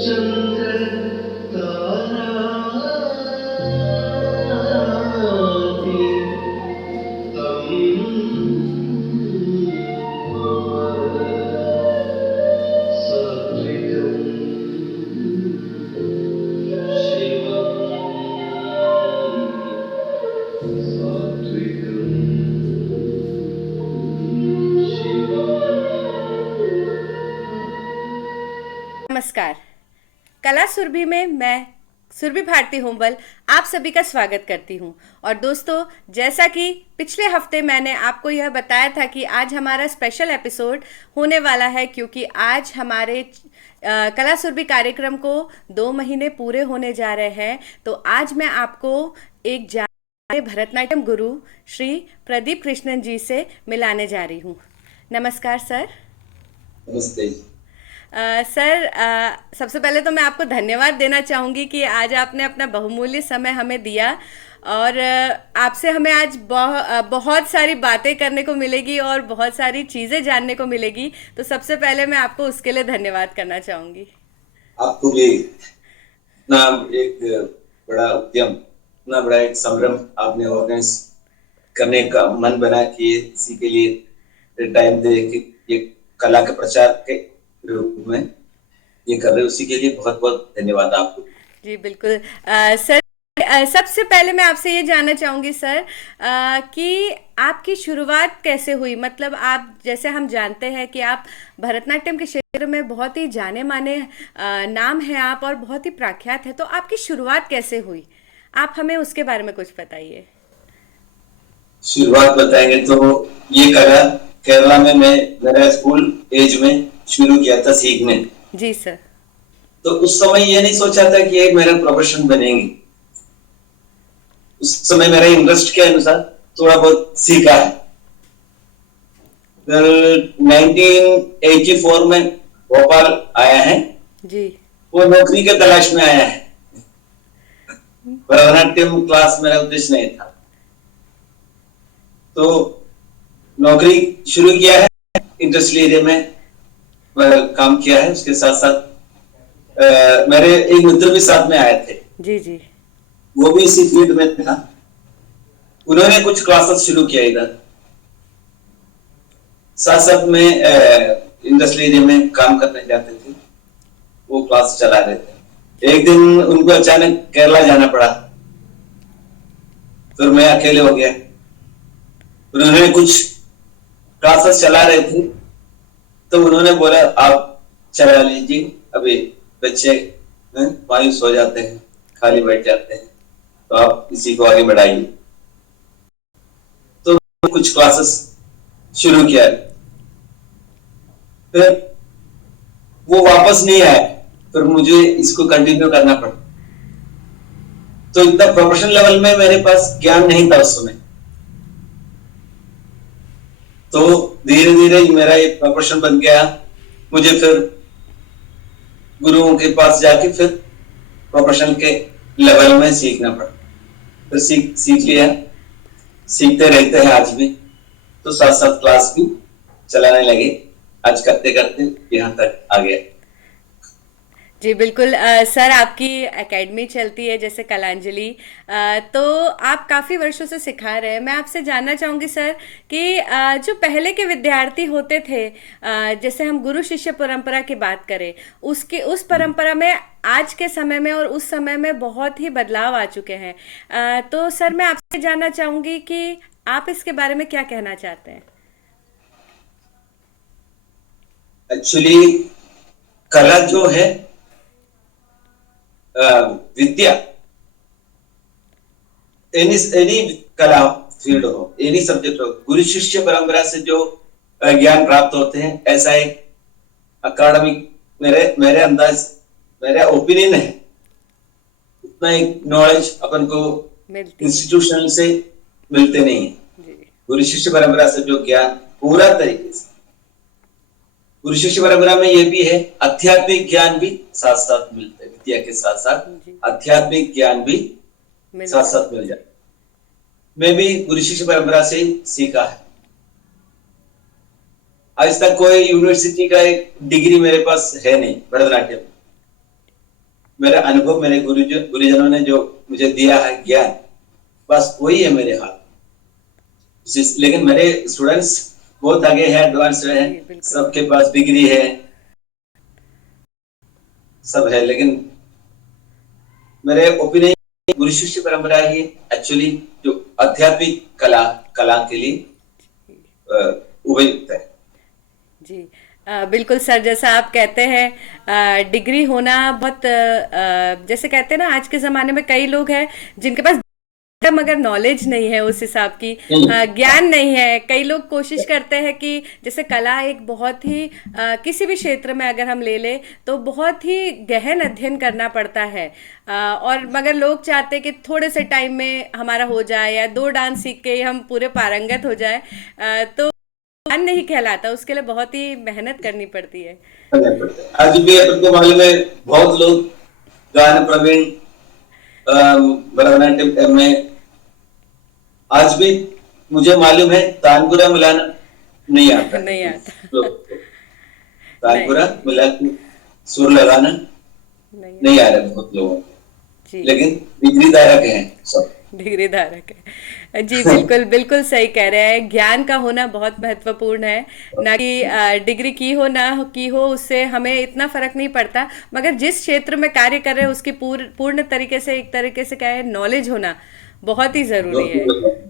चंद्र तारादि सात्विकं शिवं सात्विकं नमस्कार। कला सुरभि में मैं सुरभि भारती होमबल आप सभी का स्वागत करती हूं। और दोस्तों, जैसा कि पिछले हफ्ते मैंने आपको यह बताया था कि आज हमारा स्पेशल एपिसोड होने वाला है, क्योंकि आज हमारे कला सुरभि कार्यक्रम को 2 महीने पूरे होने जा रहे हैं। तो आज मैं आपको एक जाने भरतनाट्यम गुरु श्री प्रदीप कृष्णन जी से मिलाने जा रही हूँ। नमस्कार सर। नमस्ते। सर, सबसे पहले तो मैं आपको धन्यवाद देना चाहूँगी कि आज आपने अपना बहुमूल्य समय हमें दिया, और आपसे हमें आज बहुत सारी बातें करने को मिलेगी और बहुत सारी चीज़ें जानने को मिलेगी। तो सबसे पहले मैं आपको उसके लिए धन्यवाद करना चाहूँगी। आपको भी इतना एक बड़ा उद्यम, इतना बड़ा एक संरंभ आपने ऑर्गेनाइज करने का मन बना कि इसी के लिए टाइम दे कि ये कला के प्रचार के रूप में ये कर रहे, उसी के लिए बहुत बहुत धन्यवाद आपको। जी बिल्कुल। सर, सबसे पहले मैं आपसे ये जानना चाहूँगी सर, कि आपकी शुरुआत कैसे हुई। मतलब आप, जैसे हम जानते हैं कि आप भरतनाट्यम के क्षेत्र में बहुत ही जाने माने नाम है आप, और बहुत ही प्रख्यात है। तो आपकी शुरुआत कैसे हुई, आप हमें उसके बारे में कुछ बताइए। शुरुआत बताएंगे तो ये कला केरला में मैं मेरा स्कूल एज में शुरू किया था सीखने। जी सर। तो उस समय ये नहीं सोचा था कि ये मेरा प्रोफेशन बनेगी। उस समय मेरा इंटरेस्ट के अनुसार थोड़ा बहुत सीखा है। 1984 में भोपाल आया है जी। वो नौकरी के तलाश में आया है। भरतनाट्यम क्लास मेरा उद्देश्य नहीं था, तो नौकरी शुरू किया है, इंडस्ट्रियल एरिया में काम किया है। उसके साथ साथ मेरे एक मित्र भी साथ में आए थे। जी जी। वो भी इसी फील्ड में था। उन्होंने कुछ क्लासेस शुरू किया इधर, साथ साथ में इंडस्ट्रियल एरिया में काम करने जाते थे, वो क्लास चला रहे थे। एक दिन उनको अचानक केरला जाना पड़ा, फिर मैं अकेले हो गया। उन्होंने कुछ क्लासेस चला रहे थे, तो उन्होंने बोला आप चला लीजिए, अभी बच्चे मायूस हो जाते हैं, खाली बैठ जाते हैं, तो आप इसी को आगे बढ़ाइए। तो कुछ क्लासेस शुरू किया, फिर वो वापस नहीं आए, फिर मुझे इसको कंटिन्यू करना पड़ा। तो इतना प्रोफेशनल लेवल में मेरे पास ज्ञान नहीं था उस समय। तो धीरे धीरे मेरा एक प्रोफेशन बन गया। मुझे फिर गुरुओं के पास जाके फिर प्रोफेशनल के लेवल में सीखना पड़ा। फिर सीख लिया, सीखते रहते हैं आज भी। तो साथ साथ क्लास भी चलाने लगे, आज करते करते यहाँ तक आ गए। जी बिल्कुल। सर, आपकी एकेडमी चलती है जैसे कलांजलि, तो आप काफ़ी वर्षों से सिखा रहे हैं। मैं आपसे जानना चाहूँगी सर कि जो पहले के विद्यार्थी होते थे, जैसे हम गुरु शिष्य परंपरा की बात करें, उस परंपरा में आज के समय में और उस समय में बहुत ही बदलाव आ चुके हैं। तो सर, मैं आपसे जानना चाहूँगी कि आप इसके बारे में क्या कहना चाहते हैं। एक्चुअली कला जो है, विद्या, एनी कला फील्ड हो, एनी सब्जेक्ट हो, गुरु शिष्य परंपरा से जो ज्ञान प्राप्त होते हैं, ऐसा एक अकादमिक मेरे अंदाज, मेरा ओपिनियन है, उतना एक नॉलेज अपन को इंस्टीट्यूशनल से मिलते नहीं है। गुरु शिष्य परंपरा से जो ज्ञान पूरा तरीके से, गुरु शिष्य परंपरा में ये भी है, आध्यात्मिक ज्ञान भी साथ साथ मिलता है। विद्या के साथ साथ आध्यात्मिक ज्ञान भी साथ साथ मिल जाता है। मैं भी गुरु शिष्य परंपरा से सीखा है। आज तक कोई यूनिवर्सिटी का एक डिग्री मेरे पास है नहीं भरतनाट्यम। मेरा अनुभव मेरे गुरुजनों ने जो मुझे दिया है ज्ञान, बस वही है मेरे हाथ। लेकिन मेरे स्टूडेंट्स बहुत आगे है, एडवांस है, जी बिल्कुल। सबके पास डिग्री है, सब है, लेकिन मेरे ओपिनियन गुरु शिष्य परंपरा ही एक्चुअली जो आध्यात्मिक कला के लिए उपयुक्त है। जी बिल्कुल सर, जैसा आप कहते हैं डिग्री होना बहुत जैसे कहते हैं ना, आज के ज़माने में कई लोग हैं जिनके पास मगर नॉलेज नहीं है उस हिसाब की, ज्ञान नहीं है। कई लोग कोशिश करते हैं कि जैसे कला एक बहुत ही किसी भी क्षेत्र में अगर हम ले ले तो बहुत ही गहन अध्ययन करना पड़ता है, और मगर लोग चाहते हैं कि थोड़े से टाइम में हमारा हो जाए, या 2 डांस सीख के ही हम पूरे पारंगत हो जाए, तो ज्ञान नहीं कहलाता, उसके लिए बहुत ही मेहनत करनी पड़ती है। आज भी तुमको मालूम है बहुत लोग गायन प्रवीण भरतनाट्यम में, आज भी मुझे मालूम है तानपुरा मिलाना नहीं आता नहीं आता। लोग को। तानपुरा मिला के सुर लगाना नहीं आ रहा बहुत लोगों को, जी लेकिन डिग्री धारक हैं सब। डिग्री धारक है। जी बिल्कुल बिल्कुल सही कह रहे हैं, ज्ञान का होना बहुत महत्वपूर्ण है, ना कि डिग्री की हो ना की हो, उससे हमें इतना फर्क नहीं पड़ता, मगर जिस क्षेत्र में कार्य कर रहे हैं उसकी पूर्ण तरीके से, एक तरीके से क्या है, नॉलेज होना बहुत ही जरूरी है।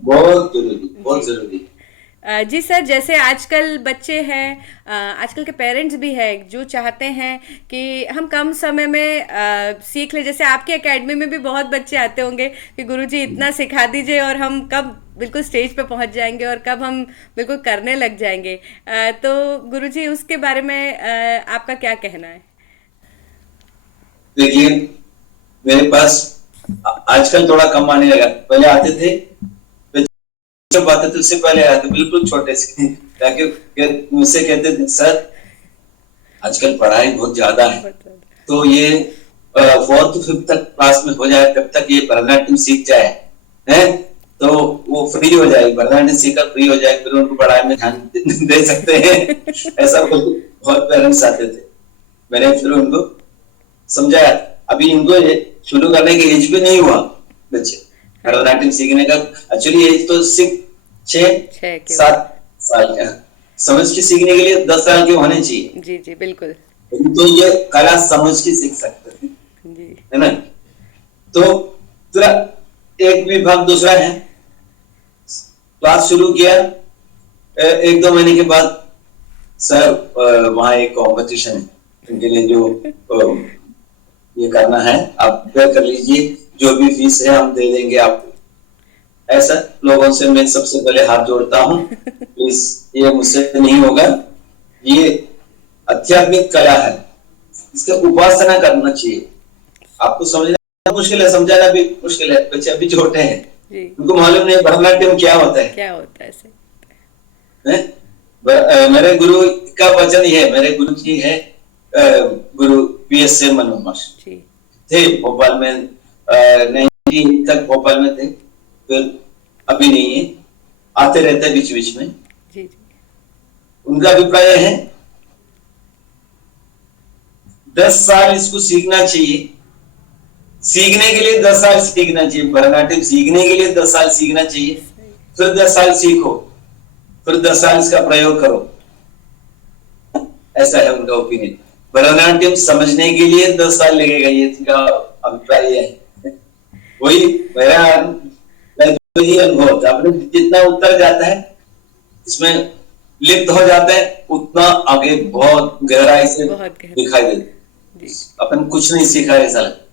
बहुत जरूरी, बहुत जरूरी। जी सर, जैसे आजकल बच्चे हैं, आजकल के पेरेंट्स भी हैं जो चाहते हैं कि हम कम समय में सीख ले। जैसे आपकी एकेडमी में भी बहुत बच्चे आते होंगे कि गुरुजी इतना सिखा दीजिए और हम कब बिल्कुल स्टेज पे पहुंच जाएंगे और कब हम बिल्कुल करने लग जाएंगे। तो गुरुजी उसके बारे में आपका क्या कहना है? देखिए, मेरे पास आजकल थोड़ा कम आने लगा, पहले आते थे, जब आते थे उससे पहले आते बिल्कुल छोटे से, ताकि मुझसे कहते थे सर आजकल पढ़ाई बहुत ज्यादा है, तो ये 4th 5th तक क्लास में हो जाए, तब तक ये भरतनाट्यम सीख जाए, हैं तो वो फ्री हो जाए, भरतनाट्यम सीखकर फ्री हो जाए, फिर उनको पढ़ाई में ध्यान दे सकते हैं। ऐसा बहुत पेरेंट्स आते थे। मैंने फिर उनको समझाया, अभी इनको शुरू करने की एज भी नहीं हुआ बच्चे भरतनाट्यम सीखने का। एक्चुअली एज तो 6-7 साल का, समझ के सीखने के लिए 10 साल के होने चाहिए। जी जी बिल्कुल। तो ये कला समझ के सीख सकते हैं, है ना। तो दूसरा एक विभाग दूसरा है, क्लास शुरू किया, 1-2 महीने के बाद सर वहाँ एक कॉम्पिटिशन है, उनके लिए जो ये करना है आप पे कर लीजिए, जो भी फीस है हम दे देंगे आपको। ऐसा लोगों से मैं सबसे पहले हाथ जोड़ता हूँ, प्लीज ये मुझसे नहीं होगा, ये आध्यात्मिक कला है, इसका उपासना करना चाहिए। आपको समझना मुश्किल है, समझाना भी मुश्किल है, बच्चे अभी छोटे हैं, उनको मालूम नहीं भरतनाट्यम क्या होता है, क्या होता है। मेरे गुरु का वचन ही है, मेरे गुरु जी है गुरु PS मनोहर थे भोपाल में, 90 तक भोपाल में थे, फिर अभी नहीं है, आते रहते हैं बीच बीच में। जी। उनका अभिप्राय है 10 साल इसको सीखना चाहिए, सीखने के लिए 10 साल सीखना चाहिए, भरतनाट्यम सीखने के लिए 10 साल सीखना चाहिए, फिर 10 साल सीखो, फिर 10 साल इसका प्रयोग करो। ऐसा है उनका ओपिनियन। भरतनाट्यम समझने के लिए 10 साल लगेगा, ये उनका अभिप्राय है। वही मेरा यही अनुभव था, अपने जितना उत्तर जाता है इसमें लिप्त हो जाता है, उतना आगे बहुत गहराई से दिखाई देता है। अपन कुछ नहीं सीखा है, ऐसा लगता,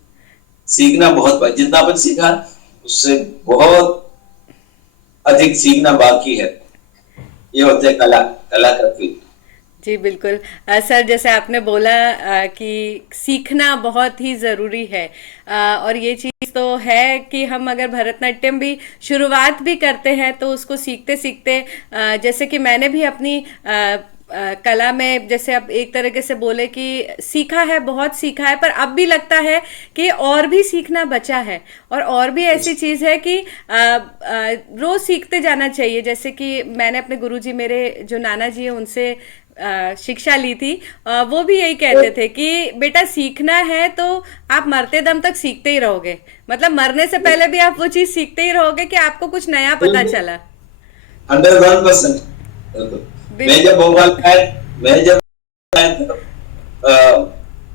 सीखना बहुत, जितना अपन सीखा उससे बहुत अधिक सीखना बाकी है। ये होते है कला का फील्ड। जी बिल्कुल सर, जैसे आपने बोला कि सीखना बहुत ही ज़रूरी है, और ये चीज़ तो है कि हम अगर भरतनाट्यम भी शुरुआत भी करते हैं तो उसको सीखते सीखते, जैसे कि मैंने भी अपनी कला में, जैसे अब एक तरीके से बोले कि सीखा है, बहुत सीखा है, पर अब भी लगता है कि और भी सीखना बचा है, और भी ऐसी चीज़ है कि रोज़ सीखते जाना चाहिए। जैसे कि मैंने अपने गुरुजी, मेरे जो नाना जी हैं, उनसे शिक्षा ली थी, वो भी यही कहते थे कि बेटा सीखना है तो आप मरते दम तक सीखते ही रहोगे, मतलब मरने से पहले भी आप वो चीज सीखते ही रहोगे कि आपको कुछ नया पता चला। 101%। मैं जब भोपाल आया, मैं जब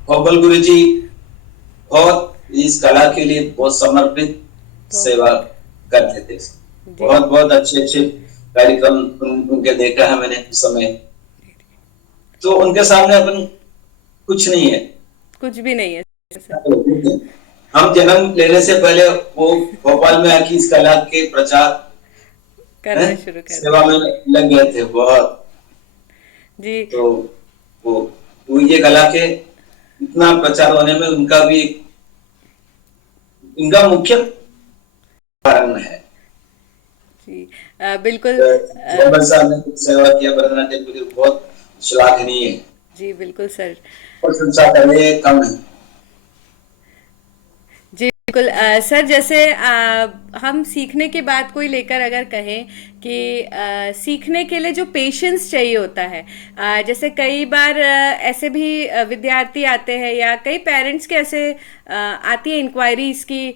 भोपाल गुरुजी बहुत इस कला के लिए बहुत समर्पित सेवा करते थे। बहुत बहुत अच्छे अच्छे कार्यक्रम उनके देखा है मैंने उस समय। तो उनके सामने अपन कुछ नहीं है, कुछ भी नहीं है। हम जन्म लेने से पहले वो भोपाल में आके इस कला के प्रचार करना शुरू कर सेवा में लग गए थे बहुत जी। तो वो ये कला के इतना प्रचार होने में उनका भी इनका मुख्य कारण है जी। बिल्कुल साहब ने कुछ सेवा किया भरतनाट्यम के लिए, बहुत श्लाघनीय है जी। बिल्कुल सर, प्रशंसा करने कम है जी। बिल्कुल सर, जैसे हम सीखने की बात कोई लेकर अगर कहें कि सीखने के लिए जो पेशेंस चाहिए होता है, जैसे कई बार ऐसे भी विद्यार्थी आते हैं या कई पेरेंट्स के ऐसे आती है इंक्वायरीज की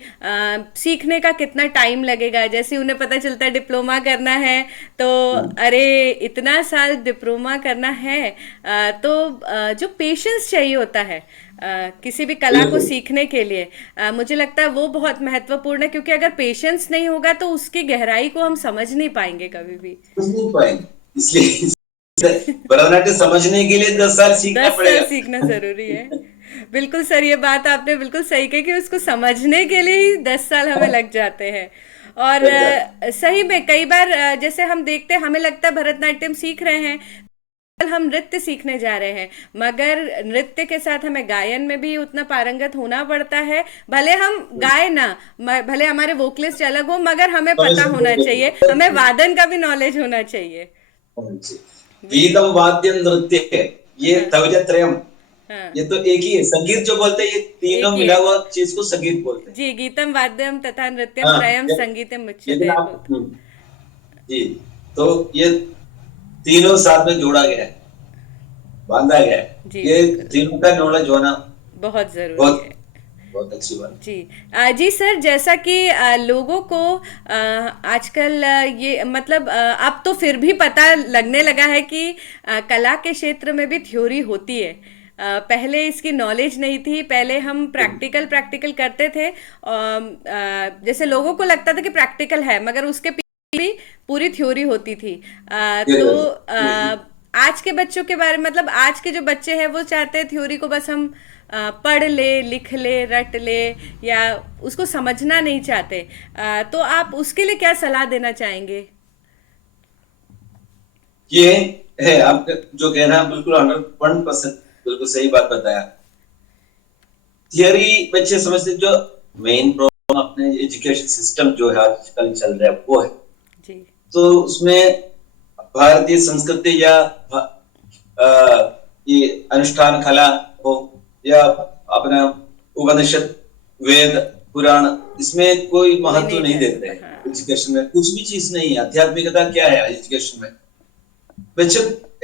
सीखने का कितना टाइम लगेगा। जैसे उन्हें पता चलता है डिप्लोमा करना है तो अरे इतना साल डिप्लोमा करना है, तो जो पेशेंस चाहिए होता है किसी भी कला को सीखने के लिए, मुझे लगता है वो बहुत महत्वपूर्ण है, क्योंकि अगर पेशेंस नहीं होगा तो उसकी गहराई को हम समझ नहीं पाएंगे कभी भी। समझ नहीं पाएंगे। इसलिए भरतनाट्यम समझने के लिए 10 साल सीखना 10 पड़ेगा। साल सीखना जरूरी है। बिल्कुल सर, ये बात आपने बिल्कुल सही कही कि उसको समझने के लिए ही 10 साल हमें लग जाते हैं। और सही में कई बार जैसे हम देखते हैं, हमें लगता है भरतनाट्यम सीख रहे हैं, हम नृत्य सीखने जा रहे हैं, मगर नृत्य के साथ हमें गायन में भी उतना पारंगत होना पड़ता है। भले हम गाए ना, भले हमारे वोकलिस्ट अलग हो, मगर हमें पता होना चाहिए, हमें वादन का भी नॉलेज होना चाहिए। गीतम वाद्यम नृत्य है, ये तवजत्रयम, हाँ ये तो एक ही है। संगीत जो बोलते हैं ये तीनों मिला हुआ चीज को संगीत बोलते हैं जी। गीतम वाद्यम तथा नृत्यम त्रयम संगीतम उच्यते। जी, तो ये तीनों साथ में जोड़ा गया है, बांधा गया है। ये तीनों का नॉलेज होना बहुत जरूरी है। बहुत अच्छी बात जी। जी सर, जैसा कि लोगों को आजकल ये मतलब अब तो फिर भी पता लगने लगा है कि कला के क्षेत्र में भी थ्योरी होती है। पहले इसकी नॉलेज नहीं थी, पहले हम प्रैक्टिकल करते थे। जैसे लोगों को लगता था कि प्रैक्टिकल है, मगर उसके पीछे भी पूरी थ्योरी होती थी। तो आज के बच्चों के बारे में, मतलब आज के जो बच्चे हैं वो चाहते हैं थ्योरी को बस हम पढ़ ले, लिख ले, रट ले, या उसको समझना नहीं चाहते। तो आप उसके लिए क्या सलाह देना चाहेंगे? ये है आप जो कहना बिल्कुल 100% बिल्कुल सही बात बताया। थियरी बच्चे समझते, जो मेन प्रॉब्लम अपने एजुकेशन सिस्टम जो है आजकल चल रहा है वो है जी। तो उसमें भारतीय संस्कृति या ये अनुष्ठान कला हो या अपना उपनिषद, वेद, पुराण, इसमें कोई महत्व नहीं देते हैं। एजुकेशन में कुछ भी चीज नहीं है। आध्यात्मिकता क्या है एजुकेशन में? बच्चे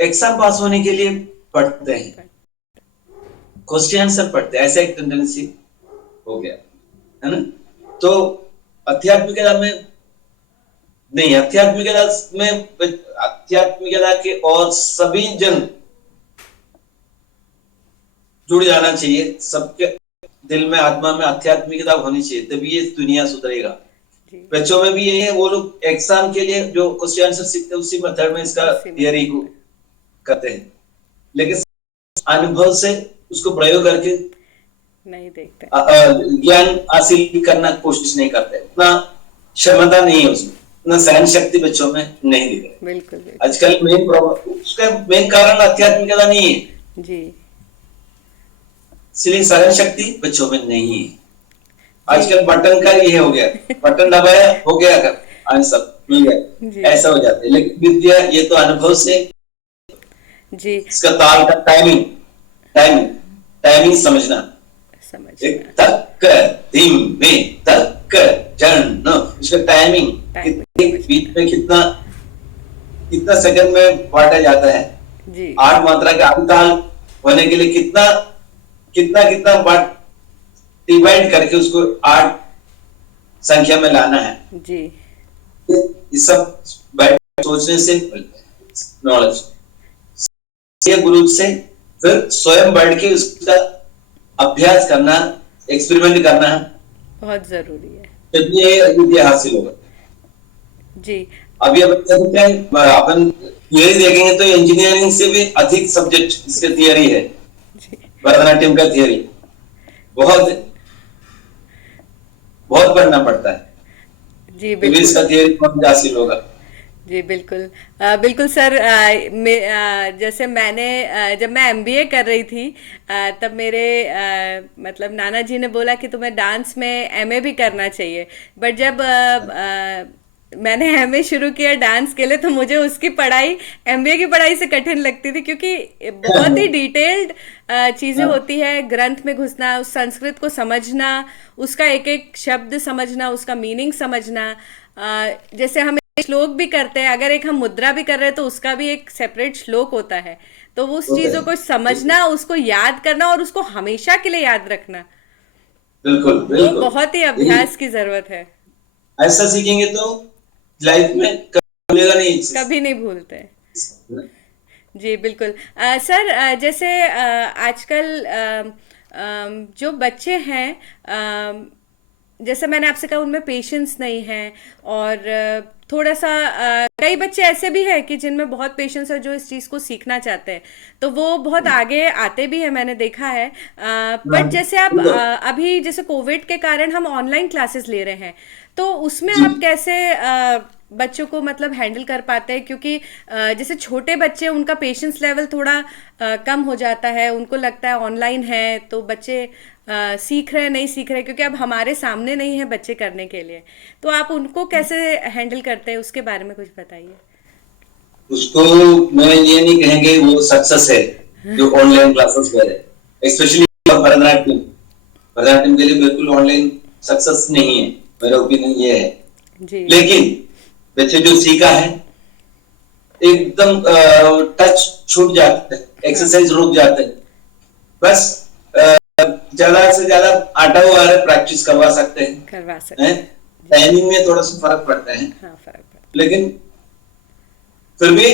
एग्जाम पास होने के लिए पढ़ते हैं, क्वेश्चन आंसर पढ़ते हैं, ऐसा एक टेंडेंसी हो गया है ना। तो आध्यात्मिकता में नहीं, आध्यात्मिकता के और सभी जन जुड़ जाना चाहिए। सबके दिल में, आत्मा में आध्यात्मिकता होनी चाहिए, तभी ये दुनिया सुधरेगा। बच्चों में भी यही है, वो लोग एग्जाम के लिए जो क्वेश्चन आंसर सीखते हैं उसी मेथड में इसका थियरी को करते हैं, लेकिन अनुभव से उसको प्रयोग करके नहीं देखते, ज्ञान हासिल करना कोशिश नहीं करते। उतना क्षमता नहीं है उसमें, उतना सहन शक्ति बच्चों में नहीं दिख रही। बिल्कुल। आजकल मेन प्रॉब्लम, उसका मेन कारण आध्यात्मिकता नहीं है जी, इसलिए सहन शक्ति बच्चों में नहीं है। आजकल बटन का ये हो गया, बटन दबाया हो गया, कर आंसर मिल गया, ऐसा हो जाता है। लेकिन विद्या ये तो अनुभव से जी, इसका ताल का टाइमिंग समझना, एक तक धीम में तक जन, इसका टाइमिंग बीच में कितना सेकंड में बांटा जाता है, जी 8 मात्रा के 8 ताल होने के लिए कितना कितना कितना डिवाइड करके उसको 8 संख्या में लाना है। जी ये सब बैठ सोचने से नॉलेज ये गुरु से फिर स्वयं बैठ के उसका अभ्यास करना, एक्सपेरिमेंट करना बहुत जरूरी है। तब ये विद्या हासिल होगा। जी अभी अपन थियरी देखेंगे तो इंजीनियरिंग से भी अधिक सब्जेक्ट इसके थियरी है। जी भरतनाट्यम का थियरी बहुत बहुत पढ़ना पड़ता है। जी तभी इसका बिल्कुल। थियरी बहुत हासिल होगा। जी बिल्कुल। बिल्कुल सर। जैसे मैंने जब मैं एमबीए कर रही थी तब मेरे मतलब नाना जी ने बोला कि तुम्हें डांस में एमए भी करना चाहिए। बट जब मैंने एमए शुरू किया डांस के लिए तो मुझे उसकी पढ़ाई एमबीए की पढ़ाई से कठिन लगती थी, क्योंकि बहुत ही डिटेल्ड चीज़ें होती है। ग्रंथ में घुसना, उस संस्कृत को समझना, उसका एक एक शब्द समझना, उसका मीनिंग समझना। जैसे हम श्लोक भी करते हैं, अगर एक हम मुद्रा भी कर रहे हैं तो उसका भी एक सेपरेट श्लोक होता है। तो वो उस चीजों को समझना, उसको याद करना और उसको हमेशा के लिए याद रखना, बिल्कुल वो बिल्कुल। बहुत ही यही अभ्यास की जरूरत है। ऐसा सीखेंगे तो लाइफ में कभी भूलेगा नहीं ये चीज। कभी नहीं भूलते। जी बिल्कुल। सर जैसे आजकल जो बच्चे हैं, जैसे मैंने आपसे कहा उनमें पेशेंस नहीं है, और थोड़ा सा कई बच्चे ऐसे भी हैं कि जिनमें बहुत पेशेंस है, जो इस चीज़ को सीखना चाहते हैं, तो वो बहुत आगे आते भी हैं, मैंने देखा है। हाँ, बट जैसे आप बिल्कुल। अभी जैसे कोविड के कारण हम ऑनलाइन क्लासेस ले रहे हैं, तो उसमें जी आप कैसे बच्चों को मतलब हैंडल कर पाते हैं? क्योंकि जैसे छोटे बच्चे, उनका पेशेंस लेवल थोड़ा कम हो जाता है, उनको लगता है ऑनलाइन है तो बच्चे सीख रहे हैं, नहीं सीख रहे, क्योंकि अब हमारे सामने नहीं है बच्चे करने के लिए। तो आप उनको कैसे हैंडल करते हैं, उसके बारे में कुछ बताइए। उसको मैं ये नहीं कहेंगे वो सक्सेस है जो ऑनलाइन क्लासेस ले रहे हैं, स्पेशली भरतनाट्यम। भरतनाट्यम के लिए बिल्कुल ऑनलाइन सक्सेस नहीं है, मेरा ओपिनियन ये है। जी लेकिन बच्चे जो सीखा है एकदम टच छूट जाता है, हाँ एक्सरसाइज रुक जाते हैं। बस ज्यादा से ज्यादा आटा वगैरह प्रैक्टिस करवा सकते करवा हैं। सकते हैं। जी टाइमिंग में थोड़ा सा फर्क पड़ता है, हाँ, फर्क पड़ता लेकिन फिर भी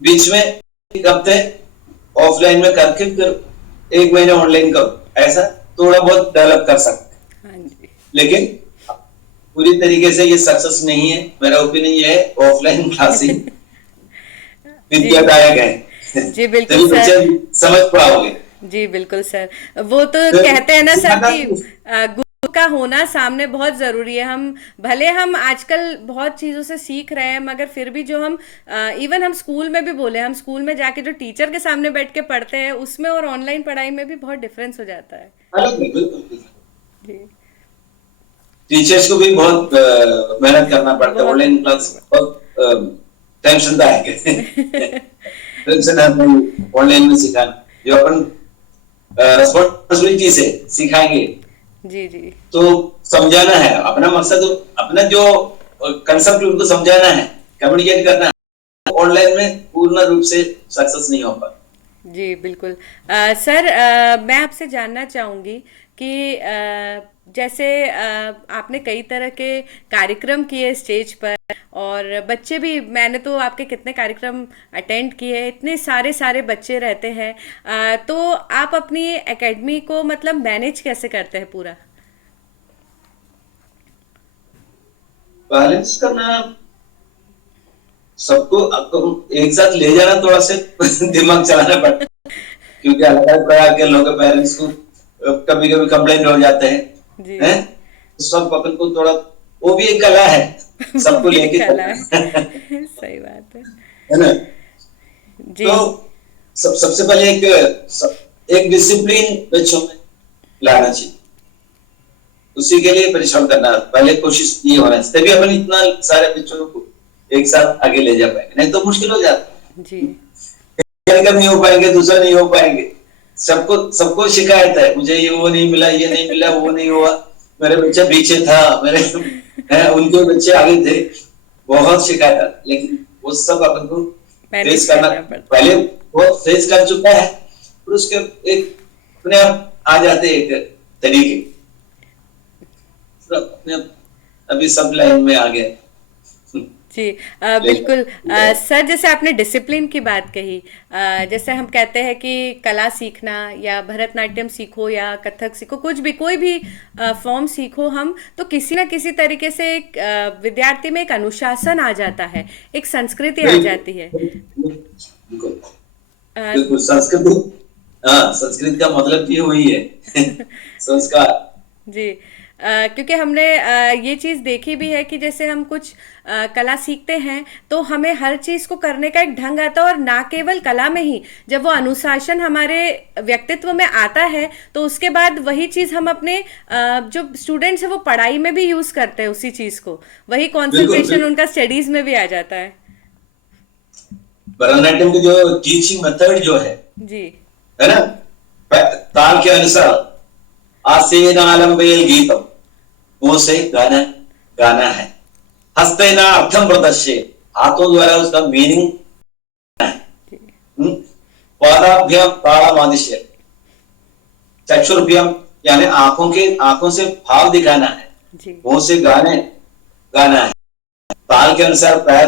बीच में एक हफ्ते ऑफलाइन में करके फिर 1 महीना ऑनलाइन करो, ऐसा थोड़ा बहुत डेवलप कर सकते हैं। है। हाँ जी लेकिन पूरी तरीके से ये सक्सेस नहीं है, मेरा ओपिनियन ये है ऑफलाइन क्लासिंग जी विद्यादायक है। जी बिल्कुल तभी सर। बच्चे समझ पाओगे। जी बिल्कुल सर। वो तो फिर कहते हैं ना सर सिखाना कि गुरु का होना सामने बहुत जरूरी है। हम भले हम आजकल बहुत चीजों से सीख रहे हैं, मगर फिर भी जो हम इवन हम स्कूल में भी बोले, हम स्कूल में जाके जो टीचर के सामने बैठ के पढ़ते हैं, उसमें और ऑनलाइन पढ़ाई में भी बहुत डिफरेंस हो जाता है। अलग है, बिल्कुल। जी टीचर्स को भी बहुत मेहनत करना पड़ता है। बहुत ऑनलाइन क्लास बहुत टेंशनदायक है। टेंशन है ऑनलाइन में सिखाना, जो अपन रिस्पॉन्सिबिलिटी से सिखाएंगे जी जी तो समझाना है। अपना मकसद, अपना जो कंसेप्ट उनको समझाना है, कम्युनिकेट करना है। ऑनलाइन में पूर्ण रूप से सक्सेस नहीं हो पाता। जी बिल्कुल। सर मैं आपसे जानना चाहूँगी कि जैसे आपने कई तरह के कार्यक्रम किए स्टेज पर, और बच्चे भी, मैंने तो आपके कितने कार्यक्रम अटेंड किए, इतने सारे सारे बच्चे रहते हैं। तो आप अपनी एकेडमी को मतलब मैनेज कैसे करते हैं पूरा? बैलेंस करना, सबको आपको एक साथ ले जाना, थोड़ा सा दिमाग चलाना पड़ता है, क्योंकि अलग अलग प्रकार के लोगों के पेरेंट्स को कभी कभी कंप्लेंट हो जाते हैं। जी हैं? सब अपन को थोड़ा, वो भी एक कला है, वो सबको भी एक लेके कला चलना है। सही बात है। है ना? जी तो सबसे पहले एक डिसिप्लिन बच्चों में लाना चाहिए। उसी के लिए परिश्रम करना, पहले कोशिश ये होना चाहिए, तभी अपन इतना सारे बच्चों को एक साथ आगे ले जा पाएंगे, नहीं तो मुश्किल हो जाता है। जी कार्यक्रम नहीं हो पाएंगे, दूसरा नहीं हो पाएंगे। सबको सबको शिकायत है, मुझे ये वो नहीं मिला, ये नहीं मिला, वो नहीं हुआ, मेरे बच्चे पीछे था, मेरे उनके बच्चे आगे थे, बहुत शिकायत है। लेकिन वो सब अपन को मैनेज फेस करना, करना पड़ता पहले वो फेस कर चुका है, फिर उसके एक अपने आप आ जाते एक तरीके, फिर अपने आप अभी सब लाइन में आ गए। जी। बिल्कुल। सर, जैसे आपने डिसिप्लिन की बात कही, जैसे हम कहते हैं कि कला सीखना या भरतनाट्यम सीखो या कथक सीखो, कुछ भी कोई भी फॉर्म सीखो हम, तो किसी ना किसी तरीके से एक विद्यार्थी में एक अनुशासन आ जाता है, एक संस्कृति आ बिल्कुल जाती है। बिल्कुल अ, बिल्कुल संस्कृत, हाँ संस्कृत का मतलब भी वही है संस्कार। जी। क्योंकि हमने ये चीज़ देखी भी है कि जैसे हम कुछ कला सीखते हैं तो हमें हर चीज़ को करने का एक ढंग आता है, और ना केवल कला में ही, जब वो अनुशासन हमारे व्यक्तित्व में आता है तो उसके बाद वही चीज़ हम अपने जो स्टूडेंट्स हैं वो पढ़ाई में भी यूज़ करते हैं उसी चीज़ को, वही बिल्कुल कंसंट्रेशन बिल्कुल उनका स्टडीज़ में भी आ जाता है। भरतनाट्यम की जो टीचिंग मेथड जो जी। है ना, ताल के अनुसार आसेनालंबेल गीतम, मुंह से गाना गाना है, हस्तेना अर्थम प्रदर्शे, हाथों द्वारा उसका मीनिंग है, पादाभ्याम ताड़मादिश्य, चक्षुर्भ्याम यानी आंखों से भाव दिखाना है, जी। मुंह से गाने गाना है, ताल के अनुसार पैर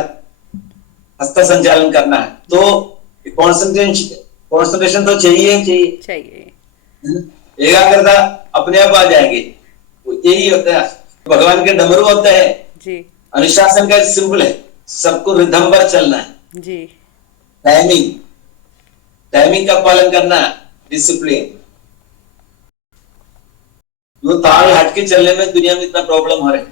हस्त संचालन करना है, तो कॉन्सेंट्रेशन तो चाहिए ही चाहिए, चाहिए। एकाग्रता अपने आप आ जाएगी। वो यही होता है, भगवान के डमरू होता है, जी। अनुशासन का सिंपल है, सबको रिदम पर चलना है, जी। टाइमिंग टाइमिंग का पालन करना है, डिसिप्लिन। वो ताल हट के चलने में दुनिया में इतना प्रॉब्लम हो रहा है,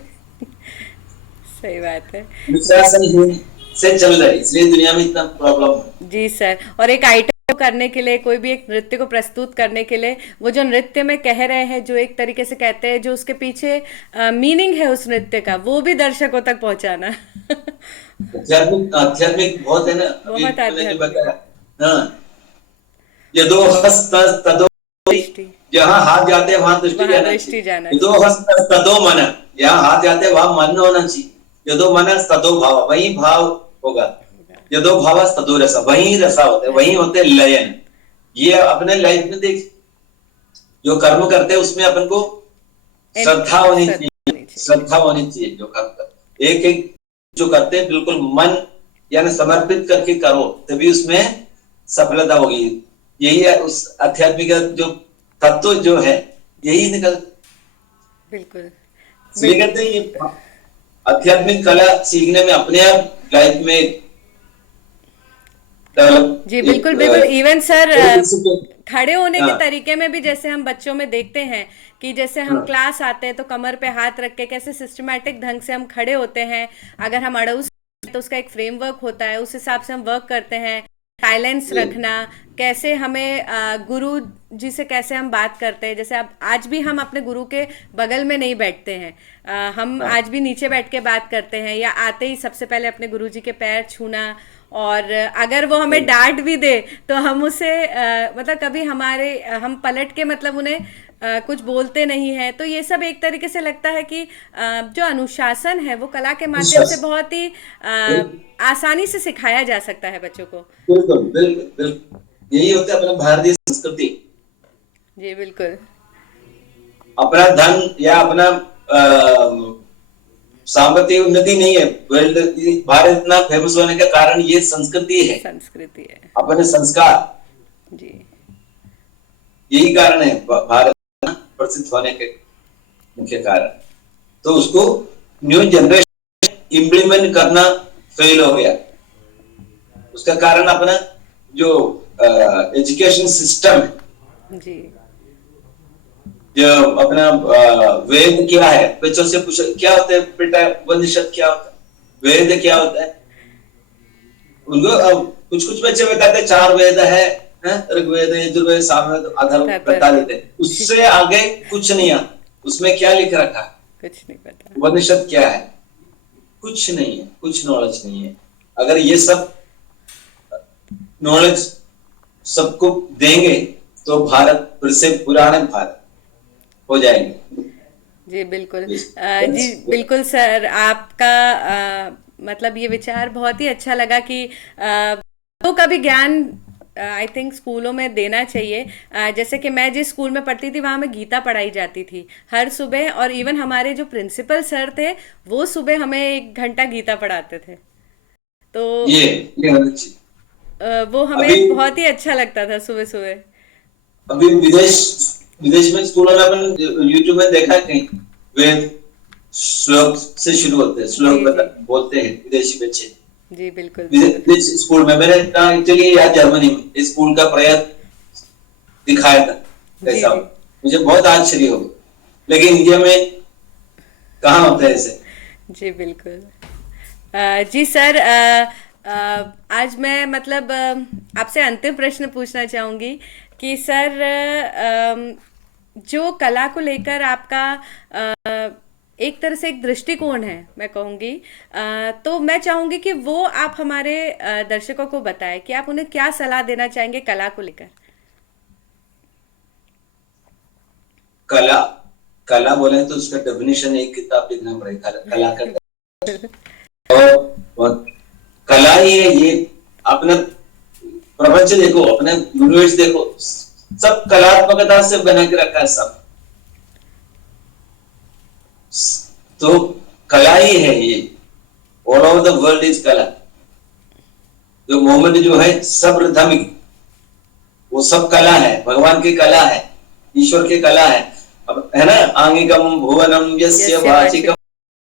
सही बात है। अनुशासन से चल रहा है, इसलिए दुनिया में इतना प्रॉब्लम है। जी सर, और एक आइटम करने के लिए, कोई भी एक नृत्य को प्रस्तुत करने के लिए, वो जो नृत्य में कह रहे हैं, जो एक तरीके से कहते हैं, जो उसके पीछे मीनिंग है उस नृत्य का, वो भी दर्शकों तक पहुंचाना आध्यात्मिक आध्यात्मिक बहुत है ना, अभी बहुत मैंने जो आध्यात्मिक। बताया, हाँ यदो हस्त तदो, दृष्टि। जहाँ हाथ जाते हैं वहां दृष्टि वहां जाना दृष्टि चाहिए, जाना यदो चाहिए। हस्त तदो मन, जहाँ हाथ जाते हैं वहां मन होना चाहिए, यदो मन तदो भाव, वही भाव होगा, यदो भाव तदो रस, वही रसा होता है, वही रसा। होते हैं लयन। ये अपने लाइफ में देख, जो कर्म करते हैं उसमें अपन को श्रद्धा होनी सर चाहिए, होनी चाहिए। श्रद्धा होनी चाहिए, जो कर्म करते एक एक जो करते हैं बिल्कुल मन यानी समर्पित करके करो, तभी उसमें सफलता होगी। यही है उस आध्यात्मिक जो तत्व जो है, यही निकल, बिल्कुल। इसलिए बिल्कुल। कहते हैं ये आध्यात्मिक कला सीखने में अपने आप लाइफ में डेवलप जी बिल्कुल बिल्कुल। Even sir, discipline. खड़े होने के हाँ तरीके में भी जैसे हम बच्चों में देखते हैं कि जैसे हम हाँ क्लास आते हैं तो कमर पे हाथ रख के कैसे सिस्टमैटिक ढंग से हम खड़े होते हैं। अगर हम अड़उस तो उसका एक फ्रेमवर्क होता है, उस हिसाब से हम वर्क करते हैं। साइलेंस जी रखना, कैसे हमें गुरु जी से कैसे हम बात करते हैं, जैसे अब आज भी हम अपने गुरु के बगल में नहीं बैठते हैं, हम हाँ आज भी नीचे बैठ के बात करते हैं, या आते ही सबसे पहले अपने गुरु जी के पैर छूना। और अगर वो हमें डांट भी दे तो हम उसे मतलब कभी हम पलट के मतलब उन्हें कुछ बोलते नहीं है। तो ये सब एक तरीके से लगता है कि जो अनुशासन है वो कला के माध्यम से विश्वास, बहुत ही आसानी से सिखाया जा सकता है बच्चों को। बिल्कुल बिल्कुल बिल्कुल, यही होता है अपना भारतीय संस्कृति। जी बिल्कुल। अपना धन या अपना साമ്പतिक उन्नति नहीं है, वर्ल्ड भारत इतना फेमस होने का कारण ये संस्कृति है, संस्कृति है। अपने संस्कार, जी। यही कारण है भारत प्रसिद्ध होने के मुख्य कारण। तो उसको न्यू जनरेशन इम्प्लीमेंट करना फेल हो गया, उसका कारण अपना जो एजुकेशन सिस्टम है, जी। जो अपना वेद क्या है, बच्चों से पूछो क्या होता है बेटा, उपनिषद क्या होता है, वेद क्या होता है, उनको कुछ कुछ बच्चे बताते हैं 4 वेद है, ऋग्वेद यजुर्वेद सामवेद अथर्व बता देते हैं, उससे आगे कुछ नहीं आता, उसमें क्या लिख रखा है, कुछ नहीं पता। उपनिषद क्या है, कुछ नहीं है, कुछ नॉलेज नहीं है। अगर ये सब नॉलेज सबको देंगे तो भारत फिर से पुराने भारत हो जाएंगे। जी बिल्कुल। जी बिल्कुल सर, आपका मतलब ये विचार बहुत ही अच्छा लगा कि तो का भी ज्ञान आई थिंक स्कूलों में देना चाहिए। जैसे कि मैं जिस स्कूल में पढ़ती थी वहाँ में गीता पढ़ाई जाती थी हर सुबह, और इवन हमारे जो प्रिंसिपल सर थे वो सुबह हमें 1 घंटा गीता पढ़ाते थे। तो ये होना चाहिए। वो अभी हमें बहुत ही अच्छा लगता था सुबह सुबह। अभी विदेश विदेश में स्कूलों में अपन यूट्यूब में देखा है कहीं, वेद श्लोक से शुरू होते हैं, श्लोक जी जी बोलते हैं विदेशी बच्चे। जी, बिल्कुल बिल्कुल। विदेश स्कूल में मैंने एक्चुअली याद जर्मनी में इस स्कूल का प्रयत्न दिखाया था जी कैसा, जी मुझे बहुत आश्चर्य हो, लेकिन इंडिया में कहाँ होता है ऐसे। जी बिल्कुल। जी सर, आज मैं मतलब आपसे अंतिम प्रश्न पूछना चाहूँगी कि सर, जो कला को लेकर आपका एक तरह से एक दृष्टिकोण है मैं कहूँगी, तो मैं चाहूँगी कि वो आप हमारे दर्शकों को बताएं कि आप उन्हें क्या सलाह देना चाहेंगे कला को लेकर। कला कला बोले तो उसका डेफिनेशन एक किताब लिखना पड़ेगा, कला का और कला ही है ये। अपने प्रपंच देखो, अपने यूनिवर्स देखो, सब कलात्मकता से बना के रखा है सब। तो कला ही है ये, all over the world is कला। जो मोहम्मद जो है सब रिथमिक, वो सब कला है, भगवान की कला है, ईश्वर की कला है। अब है ना, आंगिकम भुवनम यस्य वाचिकम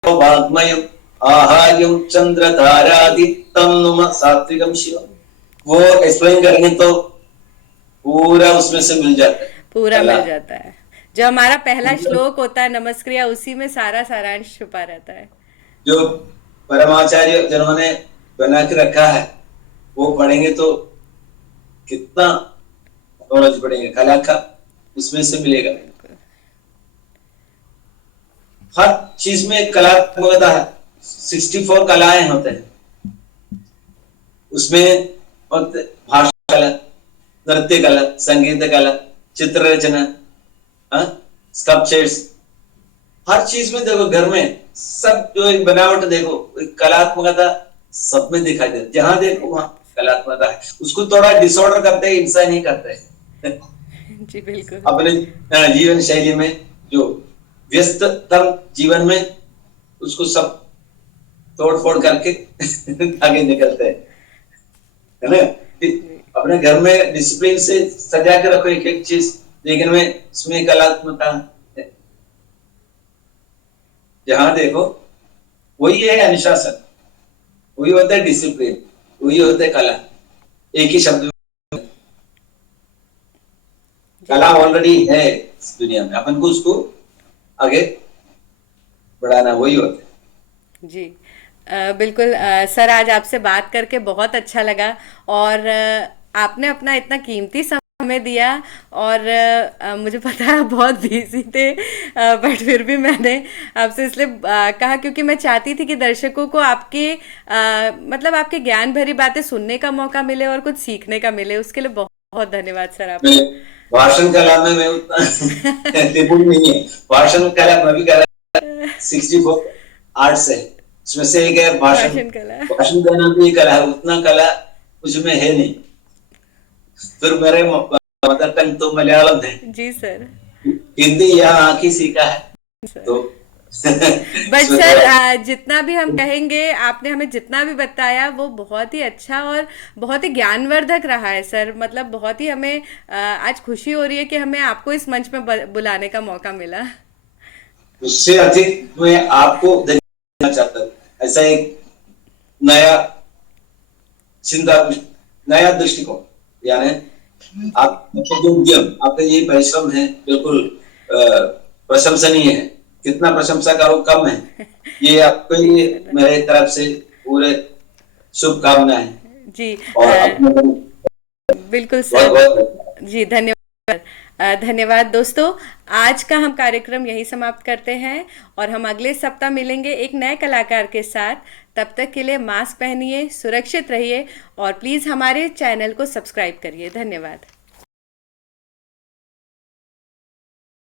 वाग्मयम आहार्यम चंद्रधारादित्यम नुम सात्विकम शिवम। वो एक्सप्लेन करेंगे तो पूरा उसमें से मिल जाता है, पूरा कला। मिल जाता है। जो हमारा पहला श्लोक होता है नमस्क्रिया, उसी में सारा सारांश छुपा रहता है। जो परमाचार्य जिन्होंने बना के रखा है वो पढ़ेंगे तो कितना नॉलेज बढ़ेगा कला का, उसमें से मिलेगा। हर चीज में एक कलात्मकता है, 64 कलाएं होते हैं उसमें, और भाषा कला, नृत्य कला, संगीत कला, चित्र रचना, स्कल्पचर्स, हर चीज में देखो, घर में सब जो एक बनावट देखो, एक कलात्मकता सब में दिखाई देती, जहां देखो वहां कलात्मकता है। उसको थोड़ा डिसऑर्डर करते हैं, इंसान ही करते हैं जी बिल्कुल। अपने जीवन शैली में, जो व्यस्ततम जीवन में उसको सब तोड़ फोड़ करके आगे निकलते हैं, है ना। अपने घर में डिसिप्लिन से सजा के रखो एक एक चीज, लेकिन में उसमें कलात्मकता है। जहां देखो वही है अनुशासन, वही होता है डिसिप्लिन, वही होता है कला, एक ही शब्द में। कला ऑलरेडी है इस दुनिया में, अपन को उसको आगे बढ़ाना, वही होता है। जी बिल्कुल। सर, आज आपसे बात करके बहुत अच्छा लगा, और आपने अपना इतना कीमती समय दिया, और मुझे पता है आप बहुत बिजी थे, बट फिर भी मैंने आपसे इसलिए कहा क्योंकि मैं चाहती थी कि दर्शकों को आपके मतलब आपके ज्ञान भरी बातें सुनने का मौका मिले और कुछ सीखने का मिले। उसके लिए बहुत बहुत धन्यवाद सर आपका। भाषण कला में मैं उतना निपुण नहीं है। भाषण कला मैं भी कर 64 आर्ट्स है, उसमें से एक है भाषण कला। भाषण देना भी कला है, उतना कला उसमें है नहीं। फिर मेरे मदर टंग तो मलयालम है। जी सर। हिंदी यहाँ आके सीखा है तो बट सर, जितना भी हम कहेंगे, आपने हमें जितना भी बताया वो बहुत ही अच्छा और बहुत ही ज्ञानवर्धक रहा है सर। मतलब बहुत ही हमें आज खुशी हो रही है कि हमें आपको इस मंच में बुलाने का मौका मिला। उससे अधिक मैं आपको देना चाहता हूँ, ऐसा एक नया चिंता, नया दृष्टिकोण, यानी आपका जो उद्यम, आपका ये परिश्रम है, बिल्कुल प्रशंसनीय है। कितना प्रशंसा करो कम है। ये आपको ये मेरे तरफ से पूरे शुभकामनाएं जी। और बिल्कुल बहुत सर। बहुत जी धन्यवाद। धन्यवाद दोस्तों, आज का हम कार्यक्रम यही समाप्त करते हैं, और हम अगले सप्ताह मिलेंगे एक नए कलाकार के साथ। तब तक के लिए मास्क पहनिए, सुरक्षित रहिए, और प्लीज़ हमारे चैनल को सब्सक्राइब करिए। धन्यवाद।